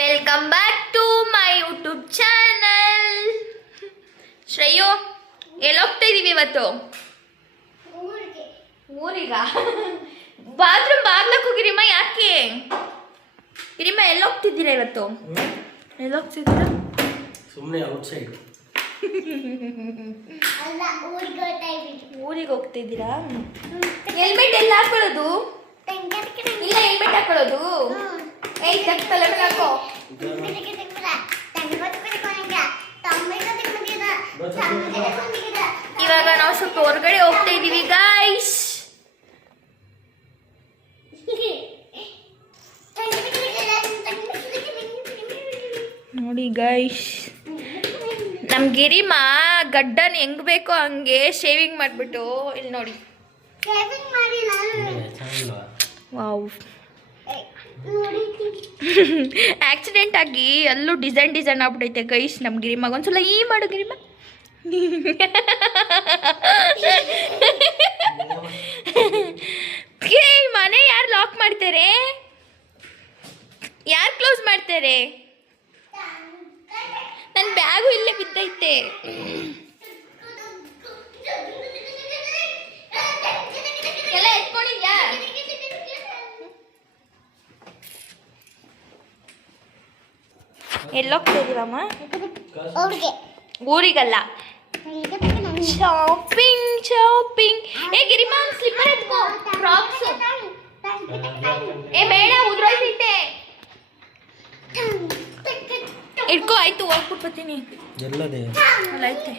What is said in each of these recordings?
Welcome back to my YouTube channel. Shreyu, ಎಲ್ಲೋಗ್ತಾ ಇದೀವಿ ಇವತ್ತು? ಊರಿಗ? ಬಾತ್ರೂಮ್ ಬಾಗ್ಲಕ್ಕೆ ಹೋಗಿರಿಮ್ಮ. ಯಾಕೆ ಗಿರಿಮ್ಮ ಎಲ್ಲೋಗ್ತಿದ್ದೀರಾ ಇವತ್ತು? ಎಲ್ಲೋಗ್ತಿದ್ದೀರಾ? ಸುಮ್ಮನೆ ಔಟ್ಸೈಡ್. ಊರಿಗೆ ಹೋಗ್ತಿದ್ದೀರಾ? ಹೆಲ್ಮೆಟ್ ಎಲ್ಲ ಹಾಕೊಳ್ಳೋದು? ಇಲ್ಲ, ಹೆಲ್ಮೆಟ್ ಹಾಕೊಳ್ಳೋದು. ತಲೆ ಮೇಲೆ ಹಾಕೋ. ಇವಾಗ ನಾವು ಸ್ವಲ್ಪ ಹೊರಗಡೆ ಹೋಗ್ತಾ ಇದೀವಿ ಗೈಸ್. ನೋಡಿ ಗೈಸ್, ನಮ್ ಗಿರಿಮ ಗಡ್ಡನ್ ಹೆಂಗ್ ಬೇಕೋ ಹಂಗೆ ಶೇವಿಂಗ್ ಮಾಡ್ಬಿಟ್ಟು ಇಲ್ಲಿ ನೋಡಿ. ವಾವ್, ಆಕ್ಸಿಡೆಂಟ್ ಆಗಿ ಅಲ್ಲೂ ಡಿಸೈನ್ ಆಗ್ಬಿಟ್ಟೈತೆ ಗೈಸ್ ನಮ್ ಗಿರಿಮಾಗ. ಒಂದ್ಸಲ ಈ ಮಾಡು ಗಿರಿಮ. ಮನೆ ಯಾರು ಲಾಕ್ ಮಾಡ್ತಾರೆ? ಯಾರು ಕ್ಲೋಸ್ ಮಾಡ್ತಾರೆ? ನನ್ನ ಬ್ಯಾಗು ಇಲ್ಲೇ ಬಿದ್ದೈತೆ. ಎಲ್ಲ ಎತ್ಕೊಂಡಿದ್ಯಾ? ಎಲ್ಲೋಗ್ತಾ ಇದೀವಮ್ಮ? ಊರಿಗಲ್ಲ, ಶಾಪಿಂಗ್ ಶಾಪಿಂಗ್. ಏ ಗಿರಿಮಾ, ಸ್ಲಿಪ್ಪರ್ ಎತ್ಕೋ, ಫ್ರಾಕ್ಸ್. ಏ ಬೇಡ, ಉದ್ರೋಯ್ತೈತೆ. ಇಟ್ಕೋ, ಆಯ್ತು, ಹೋಗ್ಬಿಟ್ಟು ಬರ್ತೀನಿ. ಎಲ್ಲದೆ ಅಲ್ಲ ಐತೆ.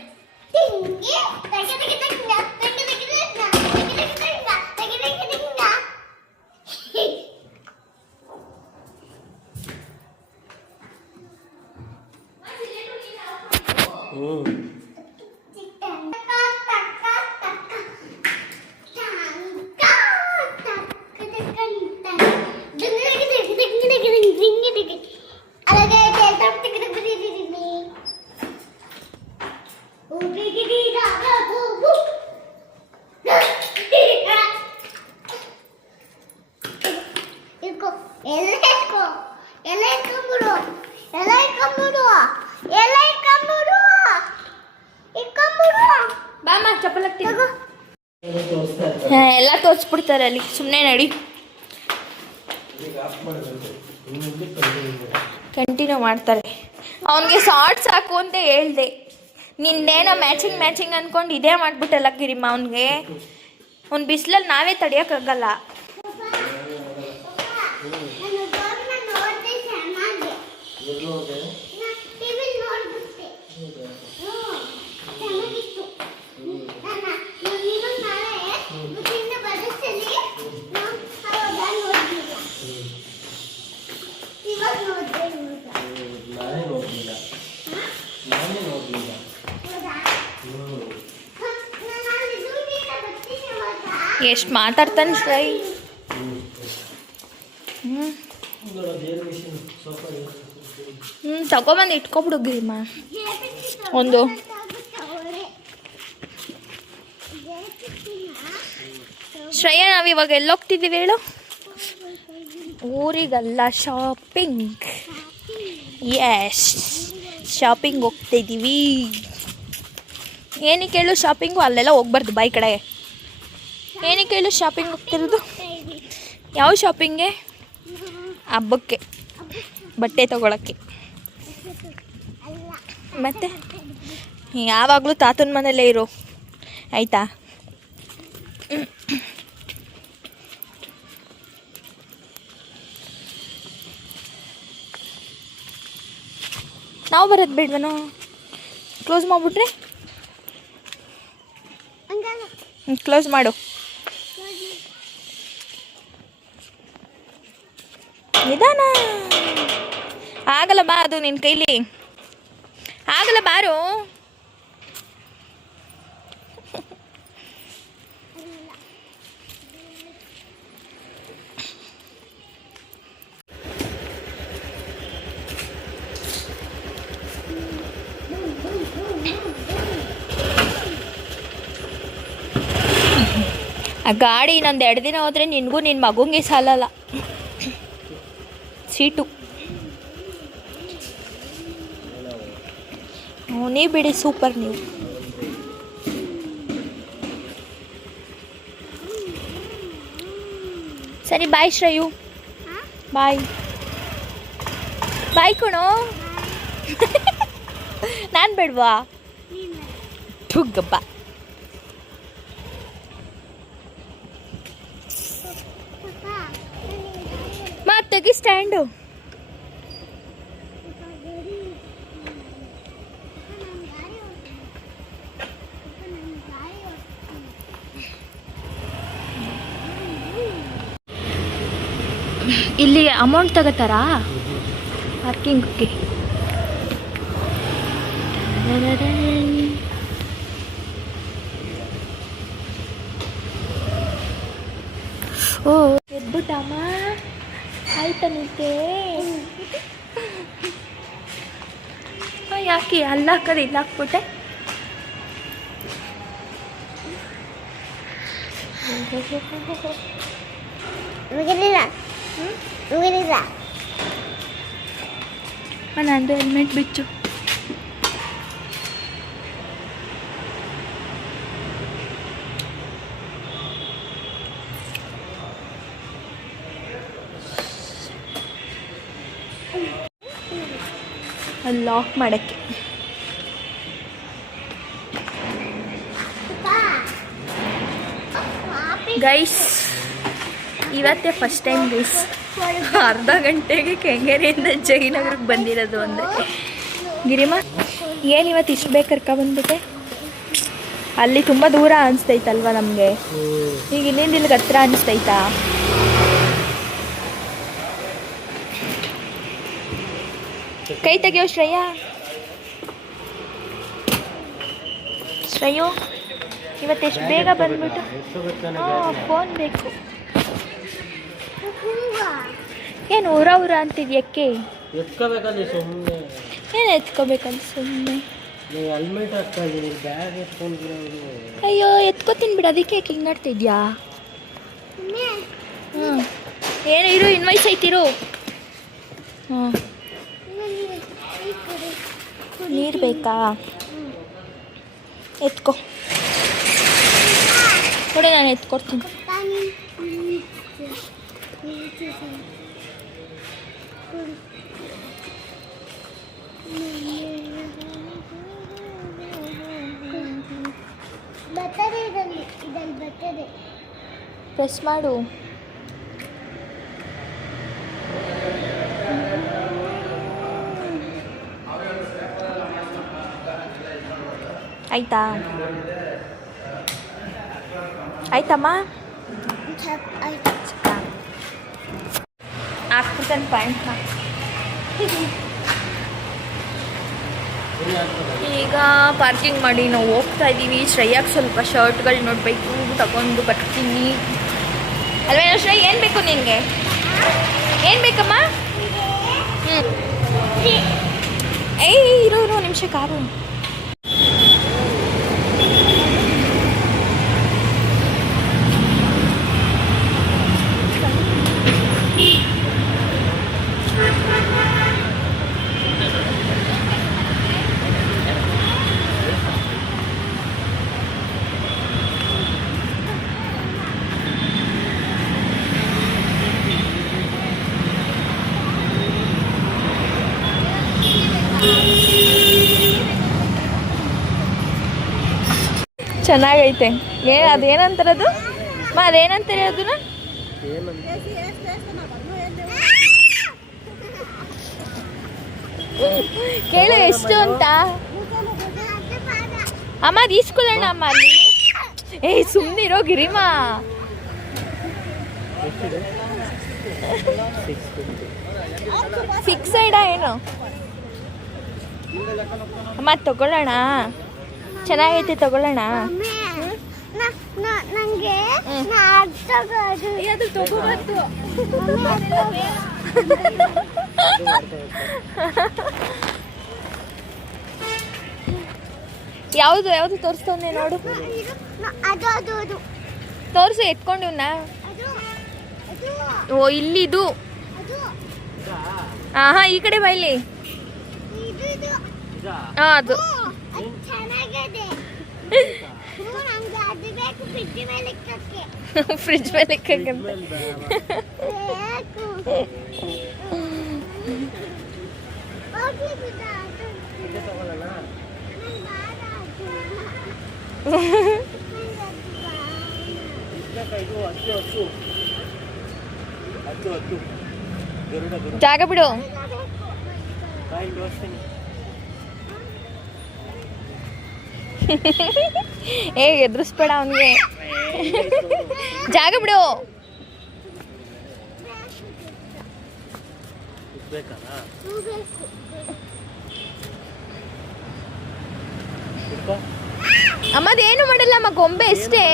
ಎಲ್ಲ ತೋರಿಸ್ಬಿಡ್ತಾರೆ ಅಲ್ಲಿ, ಸುಮ್ಮನೆ ನಡಿ. ಕಂಟಿನ್ಯೂ ಮಾಡ್ತಾರೆ. ಅವನಿಗೆ ಶಾರ್ಟ್ಸ್ ಹಾಕು ಅಂತ ಹೇಳ್ದೆ, ನಿಂದೇನೋ ಮ್ಯಾಚಿಂಗ್ ಅಂದ್ಕೊಂಡು ಇದೇ ಮಾಡ್ಬಿಟ್ಟಲ್ಲ ಗಿರಿಮ್ಮ. ಅವನಿಗೆ ಒಂದು ಬಿಸಿಲಲ್ಲಿ ನಾವೇ ತಡಿಯೋಕ್ಕಾಗಲ್ಲ. ಎಷ್ಟು ಮಾತಾಡ್ತಾನೆ ಶ್ರೈ. ತಗೊಬಂದು ಇಟ್ಕೊಬಿಡು ಗಿರಿಮ್ಮ ಒಂದು. ಶ್ರೇಯ, ನಾವಿವಾಗ ಎಲ್ಲೋಗ್ತಿದ್ದೀವಿ ಹೇಳು? ಊರಿಗಲ್ಲ, ಶಾಪಿಂಗ್. ಎಸ್, ಶಾಪಿಂಗ್ ಹೋಗ್ತಿದ್ದೀವಿ. ಏನಕ್ಕೆ ಹೇಳು ಶಾಪಿಂಗು? ಅಲ್ಲೆಲ್ಲ ಹೋಗ್ಬಾರ್ದು, ಬಾಯಿ ಕಡೆ. ಏನಕ್ಕೆ ಹೇಳು ಶಾಪಿಂಗ್ ಹೋಗ್ತಿರೋದು? ಯಾವ ಶಾಪಿಂಗೆ? ಹಬ್ಬಕ್ಕೆ ಬಟ್ಟೆ ತಗೊಳಕ್ಕೆ. ಮತ್ತೆ ಯಾವಾಗಲೂ ತಾತನ ಮನೇಲೇ ಇರು, ಆಯಿತಾ? ನಾವು ಬರೋದು ಬೇಡವನೋ? ಕ್ಲೋಸ್ ಮಾಡಿಬಿಟ್ರೆ ಕ್ಲೋಸ್ ಮಾಡು. ನಿಧಾನ, ಆಗಲ್ಲ ಬಾ, ಅದು ನಿನ್ನ ಕೈಲಿ ಆಗಲ್ಲ, ಬಾರು. ಆ ಗಾಡಿ ಇನ್ನೊಂದು 2 ದಿನ ಹೋದರೆ ನಿನಗೂ ನಿನ್ನ ಮಗುಂಗೆ ಸಾಲಲ್ಲ ಸೀಟು. ನೀವು ಬಿಡಿ, ಸೂಪರ್ ನೀವು. ಸರಿ ಬಾಯ್ ಶ್ರೇಯು, ಬಾಯ್ ಬಾಯ್ ಕಣೋ. ನಾನು ಬೇಡವಾ? ಗಬ್ಬ. ತೆಗಿ ಸ್ಟ್ಯಾಂಡು. ಇಲ್ಲಿ ಅಮೌಂಟ್ ತಗೋತಾರಾ ಪಾರ್ಕಿಂಗ್ಗೆ? ಓ ಎದ್ಬಿಟ್ಟಮ್ಮ, ಆಯ್ತಾ ನಿಂತೆ? ಯಾಕೆ ಅಲ್ಲ ಹಾಕೋದು ಇಲ್ಲ ಹಾಕ್ಬಿಟ್ಟೆ? ನಂದು ಹೆಲ್ಮೆಟ್ ಬಿಚ್ಚು. ಅಲ್ಲಿ ಲಾಕ್ ಮಾಡೋಕ್ಕೆ. ಗೈಸ್ ಇವತ್ತೇ ಫಸ್ಟ್ ಟೈಮ್ ಗೈಸ್ ಅರ್ಧ ಗಂಟೆಗೆ ಕೆಂಗೇರಿಯಿಂದ ಜಯನಗರಕ್ಕೆ ಬಂದಿರೋದು. ಅಂದರೆ ಗಿರಿಮಾ ಏನು ಇವತ್ತು ಇಷ್ಟು ಬೇಕು ಕರ್ಕೊಬಂದ್ಬಿಟ್ಟೆ? ಅಲ್ಲಿ ತುಂಬ ದೂರ ಅನಿಸ್ತೈತಲ್ವ ನಮಗೆ, ಈಗ ಇಲ್ಲಿಂದ ಇಲ್ಲಿಗೆ ಹತ್ರ ಅನಿಸ್ತೈತಾ? ಕೈ ತೆಗಿಯೋ ಶ್ರೇಯಾ. ಶ್ರೇಯೋ ಇವತ್ತೆಷ್ಟು ಬೇಗ ಬಂದ್ಬಿಟ್ಟು. ಹಾಂ ಫೋನ್ ಬೇಕು. ಏನು ಊರ ಅಂತಿದ್ಯಕ್ಕೆ? ಎತ್ಕೋಬೇಕಲ್ಲಿ ಸುಮ್ಮನೆ. ಏನು ಎತ್ಕೋಬೇಕಲ್ಲಿ ಸುಮ್ಮನೆ? ಹೆಲ್ಮೆಟ್ ಹಾಕ್ತಾ ಇದ್ದೀನಿ, ಬ್ಯಾಗ್ ಎತ್ಕೊಂಡು. ಅಯ್ಯೋ ಎತ್ಕೋತೀನಿ ಬಿಡು, ಅದಕ್ಕೆ ಯಾಕೆ ಹಿಂಗೆ ಆಡ್ತಿದ್ಯಾ? ಹ್ಞೂ ಏನು ಇರು, ಇನ್ವೈಸ್ ಐತಿರು. ಹಾಂ ನೀರು ಬೇಕಾ? ಎತ್ಕೋ ಕೊಡಿ, ನಾನು ಎತ್ಕೊಡ್ತೀನಿ. ಪ್ರೆಸ್ ಮಾಡು. ಆಯ್ತಾ? ಆಯ್ತಮ್ಮ, ಹಾಕ್ಬಿಡ್ತಾನೆ ಪ್ಯಾಂಟ್. ಈಗ ಪಾರ್ಕಿಂಗ್ ಮಾಡಿ ನಾವು ಹೋಗ್ತಾ ಇದ್ದೀವಿ. ಶ್ರೇಯಾಗೆ ಸ್ವಲ್ಪ ಶರ್ಟ್ಗಳು ನೋಡಬೇಕು, ತಗೊಂಡು ಬರ್ತೀನಿ. ಅಲ್ವೇನೋ ಶ್ರೇಯ? ಏನು ಬೇಕು ನಿನಗೆ? ಏನು ಬೇಕಮ್ಮ? ಏಯ್ ಇರೋ ನಿಮಿಷ ಕಾರು. ಚೆನ್ನಾಗೈತೆ. ಅದೇನಂತಾರದು ಅದೇನಂತಾರೆ ಅದನ್ನ? ಕೇಳು ಎಷ್ಟು ಅಂತ. ಅಮ್ಮ ಅದು ಈಸ್ಕೊಳ್ಳೋಣ ಅಮ್ಮ ಅಲ್ಲಿ. ಏಯ್ ಸುಮ್ಮನಿರೋ ಗಿರಿಮಾ. ಫಿಕ್ಸೈಡಾ ಏನು ಅಮ್ಮ? ತಗೊಳ್ಳೋಣ, ಚೆನ್ನಾಗೈತೆ ತಗೊಳ್ಳೋಣ. ಯಾವುದು ಯಾವುದು ತೋರಿಸ್ತವನೆ ನೋಡು. ತೋರಿಸು, ಎತ್ಕೊಂಡಿವ್ನ. ಓ ಇಲ್ಲಿದು. ಹಾಂ ಈ ಕಡೆ ಬೈಲಿ. ಹಾಂ ಅದು ಫ್ರಿಜ್ ಮೇಲೆ ಇಕ್ಕಂತ. ಜಾಗ ಬಿಡು. ಏ ಎದುರಿಸ್ಬೇಡ ಅವನಿಗೆ. ಜಾಗ ಬಿಡು. ಅಮ್ಮದೇನು ಮಾಡಲ್ಲ ಅಮ್ಮ, ಗೊಂಬೆ ಅಷ್ಟೇ.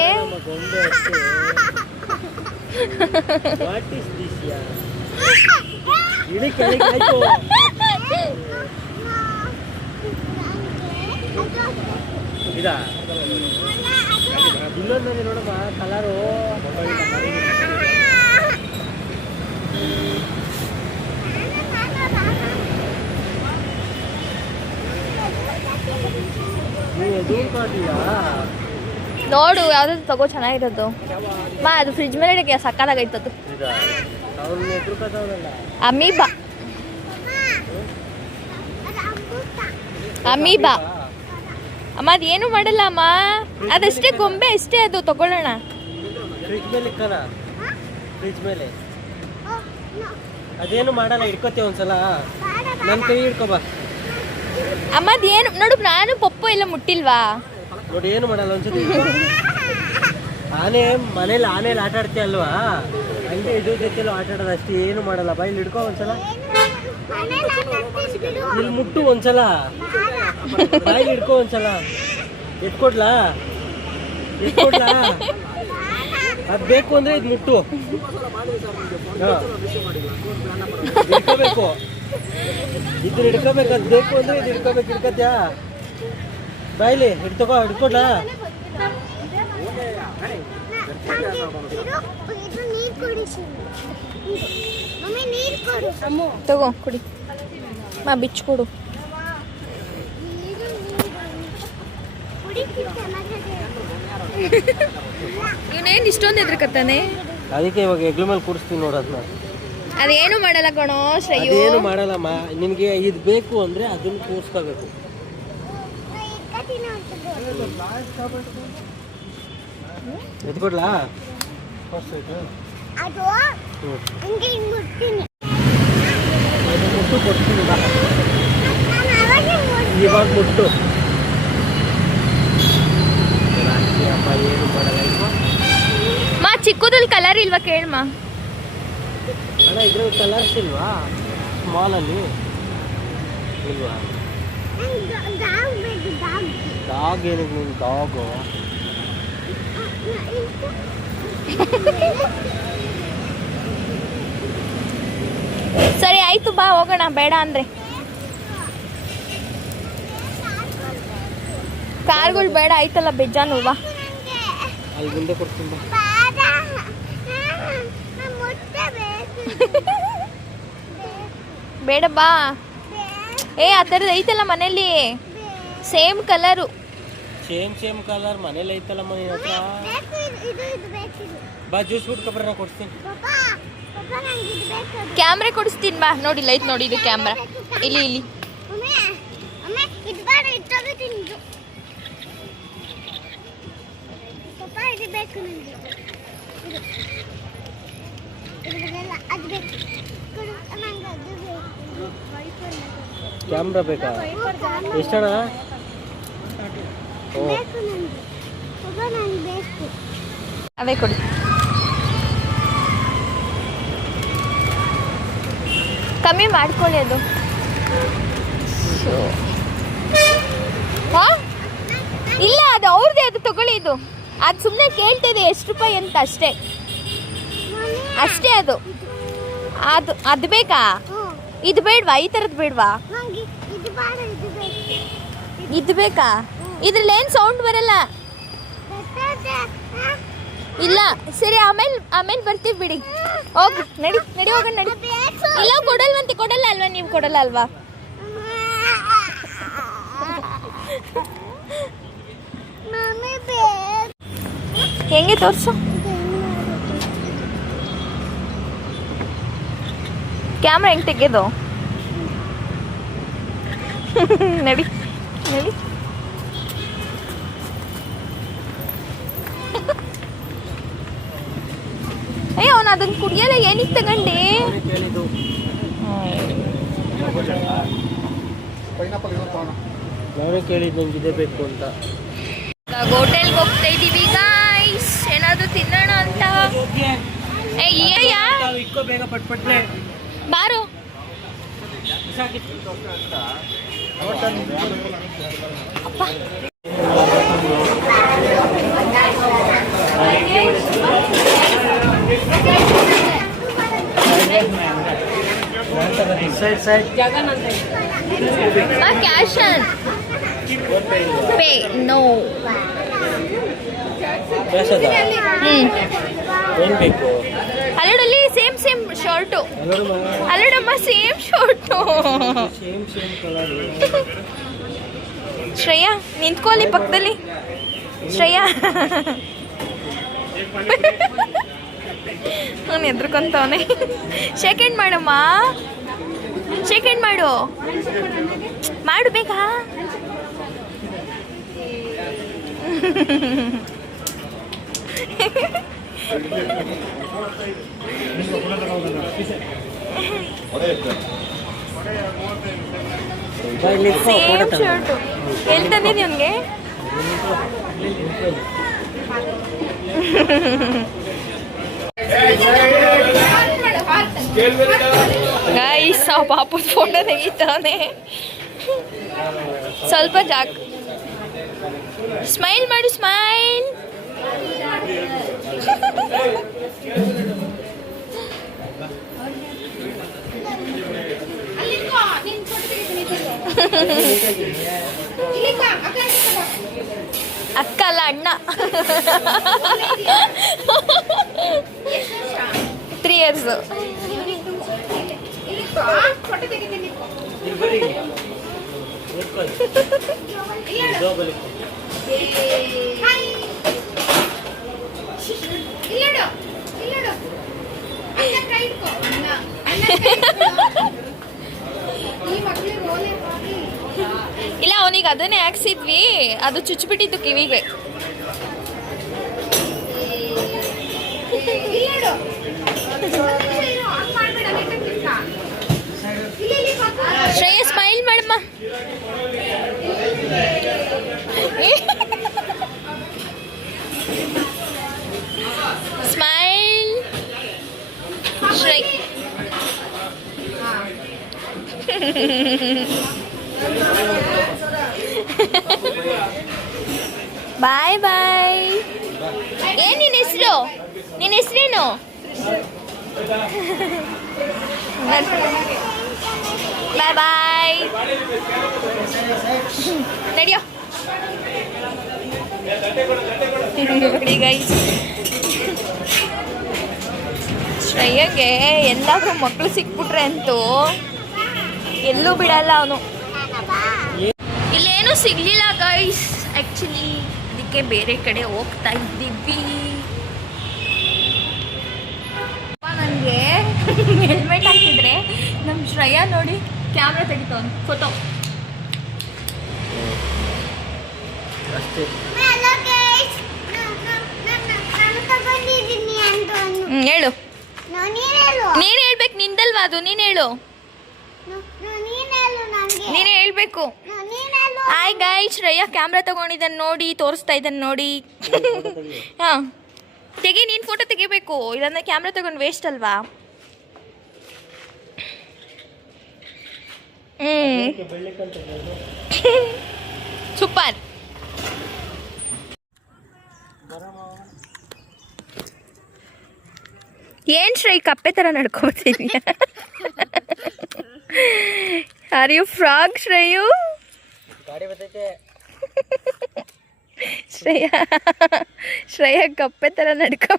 ನೋಡಮ್ಮ ಕಲರು ನೋಡು ಯಾವ್ದಾದ್ರು ತಗೋ, ಚೆನ್ನಾಗಿರೋದು. ಮಾ ಅದು ಫ್ರಿಜ್ ಮೇಲೆ ಸಕ್ಕತ್ತಾಗೈತದು. ಅಮೀಬಾ ಅಮೀಬಾ ಅಮ್ಮ ಅದೇನು ಮಾಡಲ್ಲ ಅಮ್ಮ, ಅದಷ್ಟೇ ಗೊಂಬೆ ಅಷ್ಟೇ, ಅದು ತಗೊಳ್ಳೋಣ. ಫ್ರಿಜ್ ಮೇಲೆ ಅದೇನು ಮಾಡಲ್ಲ, ಹಿಡ್ಕೋತೀವಿ ಒಂದ್ಸಲ. ನನ್ನ ಕೈ ಹಿಡ್ಕೊಬ ಅಮ್ಮ. ಅದೇನು ನೋಡು, ನಾನು ಪಪ್ಪು ಎಲ್ಲ ಮುಟ್ಟಿಲ್ವಾ ನೋಡಿ, ಏನು ಮಾಡಲ್ಲ. ಒಂದ್ಸತಿ ಆನೆ ಮನೇಲಿ ಆನೆಯಲ್ಲಿ ಆಟ ಆಡ್ತೀಯ ಅಲ್ವಾ, ಹಂಗೆ ಇದ್ರ ಜೊತೆಲೂ ಆಟ ಆಡೋದು ಅಷ್ಟೇ, ಏನು ಮಾಡಲ್ಲ. ಬಾಯಲ್ಲಿ ಹಿಡ್ಕೊ ಒಂದ್ಸಲ, ಇಲ್ಲಿ ಮುಟ್ಟು ಒಂದ್ಸಲ, ಬಾಯಲ್ಲಿ ಹಿಡ್ಕೊ ಒಂದ್ಸಲ. ಎತ್ಕೊಡ್ಲಾ ಅದ್ ಬೇಕು ಅಂದ್ರೆ ಇದು ಮುಟ್ಟು. ಹಿಡ್ಕೋಬೇಕು, ಇದನ್ನ ಹಿಡ್ಕೋಬೇಕು. ಅದ್ ಬೇಕು ಅಂದ್ರೆ ಇದು ಹಿಡ್ಕೋಬೇಕು. ಹಿಡ್ಕತ್ಯಾ ಬಾಯ್ಲಿ ಹಿಡ್ಕೊಡ್ಲಾ? ತಗೋ ಕುಡಿ ಮಾ, ಬಿಚ್ಚು ಕೊಡು. ಇವನೇನು ಇಷ್ಟೊಂದು ಎದ್ರಕತ್ತಾನೆ? ಅದಕ್ಕೆ ಇವಾಗ ಹೆಗ್ಲ ಮೇಲೆ ಕೂರಿಸ್ತೀನಿ ನೋಡೋದನ್ನ. ಅದೇನು ಮಾಡಲ್ಲ ಕಣೋ ಶ್ರೇಯು, ಏನು ಮಾಡಲ್ಲಮ್ಮ. ನಿನಗೆ ಇದು ಬೇಕು ಅಂದ್ರೆ ಅದನ್ನ ಕೂರಿಸ್ಕೋಬೇಕು. ಎತ್ಕೊಡ್ಲಾ? ಮುಟ್ಟು ಕೊಡ್ತೀನಿ, ಇವಾಗ ಮುಟ್ಟು. ಏನು ಮಾಡಲ್ಲ ಮಾ. ಚಿಕ್ಕದ್ರಲ್ಲಿ ಕಲರ್ ಇಲ್ವಾ ಕೇಳಮ್ಮ? ಅಣ್ಣ ಇದ್ರಲ್ಲಿ ಕಲರ್ಸ್ ಇಲ್ವಾ ಸ್ಮಾಲಲ್ಲಿ? ಇಲ್ವಾ? ಡಾಗ್ ಏನಿಗೆ ನೀನು ಡಾಗು? ಸರಿ ಆಯ್ತು, ಬಾ ಹೋಗೋಣ. ಬೇಡ ಅಂದ್ರೆ ಕಾರ್ಗಳು ಬೇಡ ಆಯ್ತಲ್ಲ, ಬೇಜಾನು. ಬಾ ಅಲ್ಲಿ ಮುಂದೆ ಕೊಡ್ತೀನಿ. ಬೇಡ ಬಾ. ಏ ಆ ಥರದ್ದು ಐತಲ್ಲ ಮನೇಲಿ, ಸೇಮ್ ಕಲರು. ಸೇಮ್ ಕಲರ್ ಮನೇಲಿ ಐತಲ್ಲ ಮನೆ ಹತ್ರ. ಬಾ ಜ್ಯೂಸ್ ಬಿಟ್ಕೊಬ್ರ ಕೊಡ್ತೀನಿ. ಕ್ಯಾಮ್ರಾ ಕೊಡಿಸ್ತೀನಿ ಬಾ. ನೋಡಿ ಲೈಟ್ ನೋಡಿ, ಇದು ಕ್ಯಾಮ್ರಾ. ಇಲ್ಲಿ ಕ್ಯಾಮ್ರಾ ಬೇಕಾ? ಎಷ್ಟಣ್ಣ? ಅವೇ ಕೊಡಿ. ಕಮ್ಮಿ ಮಾಡ್ಕೊಳ್ಳಿ ಅದು. ಇಲ್ಲ ಅದು ಅವ್ರದ್ದೇ, ಅದು ತಗೊಳ್ಳಿ. ಇದು ಅದು ಸುಮ್ಮನೆ ಕೇಳ್ತಾ ಇದೆ ಎಷ್ಟು ರೂಪಾಯಿ ಅಂತ ಅಷ್ಟೇ. ಅದು ಅದು ಬೇಕಾ? ಇದು ಬೇಡವಾ? ಈ ಥರದ್ದು ಬೇಡವಾ? ಇದು ಬೇಕಾ? ಇದ್ರಲ್ಲಿ ಏನು ಸೌಂಡ್ ಬರಲ್ಲ. ಇಲ್ಲ ಸರಿ, ಆಮೇಲೆ ಬರ್ತೀವಿ ಬಿಡಿ. ಹೋಗಿ ನಡಿ ಹೋಗೋಣ, ನಡಿ. ಇಲ್ಲ ಕೊಡಲ್ವಂತೆ. ಕೊಡಲ್ಲ ಅಲ್ವಾ? ನೀವು ಕೊಡಲ್ಲ ಅಲ್ವಾ? ಹೆಂಗೆ ತೋರಿಸು ಕ್ಯಾಮ್ರಾ ಹೆಂಗೆ ತೆಗೆಯೋದು ನಡಿ ನಡಿ ಅಯ್ಯ ಅವನು ಅದನ್ನು ಕುಡಿಯಲ್ಲ ಏನಕ್ಕೆ ತಗೊಂಡೆ ಕೇಳಿದ್ದು ನಾನೇ ಕೇಳಿದ್ದು ನಂಗೆ ಇದೇ ಬೇಕು ಅಂತ. ಹೋಟೆಲ್ಗೆ ಹೋಗ್ತಾ ಇದ್ದೀವಿ ಗಾಯ್ಸ್ ಏನಾದರೂ ತಿನ್ನೋಣ ಅಂತ. ಇಕ್ಕೋ ಬೇಗ ಪಟ್ಪಟ್ಲೆ ಬಾರು ಅಪ್ಪ ಸೈಡ್ ಸೈಡ್ ಕ್ಯಾಶ್ ಪೇ ನೋ ಏನು ಬೇಕು ಅಲ್ಲಡಲ್ಲಿ ಸೇಮ್ ಸೇಮ್ ಶರ್ಟು ಅಲ್ಲಡಮ್ಮ same shirt same same colour. Shreya ನಿಂತ್ಕೊಳ್ಳಿ ಪಕ್ಕದಲ್ಲಿ ಶ್ರೇಯಾ ನಾನು ಎದ್ರಕೊಂತವನೆ ಸೆಕೆಂಡ್ ಮಾಡಮ್ಮ ಸೆಕೆಂಡ್ ಮಾಡು ಮಾಡು ಬೇಗ ಸೇಮ್ ಶರ್ಟು ಎಲ್ಲಿ ತಂದಿದ್ದಿ ಅವನಿಗೆ ಗೈಸ್ ಆ ಪಾಪದ ಫೋಟೋ ತೆಗಿತಾನೆ ಸ್ವಲ್ಪ ಜಾಗ ಸ್ಮೈಲ್ ಮಾಡು ಸ್ಮೈಲ್ ಅಕ್ಕ ಅಲ್ಲ ಅಣ್ಣ 3 years ಇಲ್ಲ ಅವನಿಗೆ ಅದನ್ನೇ ಹಾಕ್ಸಿದ್ವಿ ಅದು ಚುಚ್ಚಿಬಿಟ್ಟಿತ್ತು ಕಿವಿಗೆ ಶ್ರೇಯ ಸ್ಮೈಲ್ ಮಾಡಮ್ಮ ಸ್ಮೈಲ್ ಶ್ರೇಯ ಬಾಯ್ ಬಾಯ್ ಏನ್ ನಿನ್ನ ಹೆಸರು ನಿನ್ನ ಹೆಸರೇನು ಬಾಯ್ ಬಾಯ್ ನಡಿಯೋ ನೋಡಿ ಗೈಸ್ ಶ್ರೇಯಗೆ ಎಲ್ಲಾದ್ರೂ ಮಕ್ಕಳು ಸಿಕ್ಬಿಟ್ರೆ ಅಂತೂ ಎಲ್ಲೂ ಬಿಡಲ್ಲ ಅವನು ಇಲ್ಲೇನು ಸಿಗ್ಲಿಲ್ಲ ಗೈಸ್ ಆ್ಯಕ್ಚುಲಿ ಅದಕ್ಕೆ ಬೇರೆ ಕಡೆ ಹೋಗ್ತಾ ಇದ್ದೀವಿ. ನನಗೆ ಹೆಲ್ಮೆಟ್ ಹಾಕಿದ್ರೆ ನಮ್ಮ ಶ್ರೇಯಾ ನೋಡಿ ಕ್ಯಾಮ್ರಾ ತೆಗಿತಾವನು ಫೋಟೋ ಅಷ್ಟೇ. ಹೇಳು ನೀನು ಹೇಳ್ಬೇಕು ನಿಂದಲ್ವಾ ಅದು ನೀನು ಹೇಳು ನೀನೇ ಹೇಳ್ಬೇಕು. ಹಾಯ್ ಗಾಯ್ಸ್ ಶ್ರೇಯಾ ಕ್ಯಾಮ್ರಾ ತಗೊಂಡಿದ್ದಾನೆ ನೋಡಿ ತೋರಿಸ್ತಾ ಇದ್ದಾನೆ ನೋಡಿ. ಹಾಂ ತೆಗಿ ನೀನು ಫೋಟೋ ತೆಗಿಬೇಕು ಇಲ್ಲಾಂದ್ರೆ ಕ್ಯಾಮ್ರಾ ತಗೊಂಡು ವೇಸ್ಟ್ ಅಲ್ವಾ. ಸೂಪರ್. ಏನು ಶ್ರೈ ಕಪ್ಪೆ ಥರ ನಡ್ಕೋತಿದ್ಯಾ ಆರ್ ಯು ಫ್ರಾಗ್ ಶ್ರೇಯು ಶ್ರೇಯ ಕಪ್ಪೆ ಥರ ನಡ್ಕೊ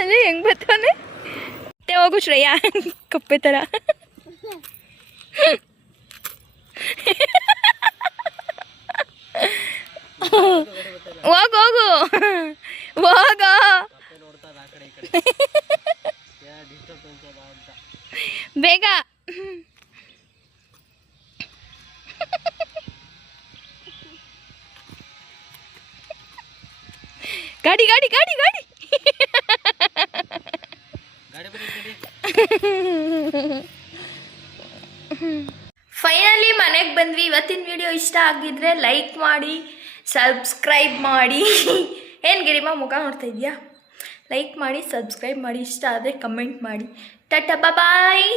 ಅಂದರೆ ಹೆಂಗೆ ಬರ್ತಾನೆ ಮತ್ತೆ ಹೋಗು ಶ್ರೇಯ ಕಪ್ಪೆ ಥರ ಹೋಗು ಹೋಗು ಹೋಗೋ ಕಪ್ಪೆ ನೋಡ್ತದ ಆ ಕಡೆ ಈ ಕಡೆ ಡಿಸ್ಟರ್ಬೆನ್ಸ್ ಅದ ಅಂತ. ಬೇಗ ಗಾಡಿ ಗಾಡಿ ಗಾಡಿ ಗಾಡಿ ಗಾಡಿ ಬರೀ ಫೈನಲಿ ಮನೆಗೆ ಬಂದ್ವಿ. ಇವತ್ತಿನ ವಿಡಿಯೋ ಇಷ್ಟ ಆಗಿದ್ರೆ ಲೈಕ್ ಮಾಡಿ, ಸಬ್ಸ್ಕ್ರೈಬ್ ಮಾಡಿ. ಏನು ಗಿರಿಮ ಮುಖ ನೋಡ್ತಾ ಇದೆಯಾ? ಲೈಕ್ ಮಾಡಿ, ಸಬ್ಸ್ಕ್ರೈಬ್ ಮಾಡಿ, ಇಷ್ಟ ಆದರೆ ಕಮೆಂಟ್ ಮಾಡಿ. ಟಾಟಾ ಬಾಯ್.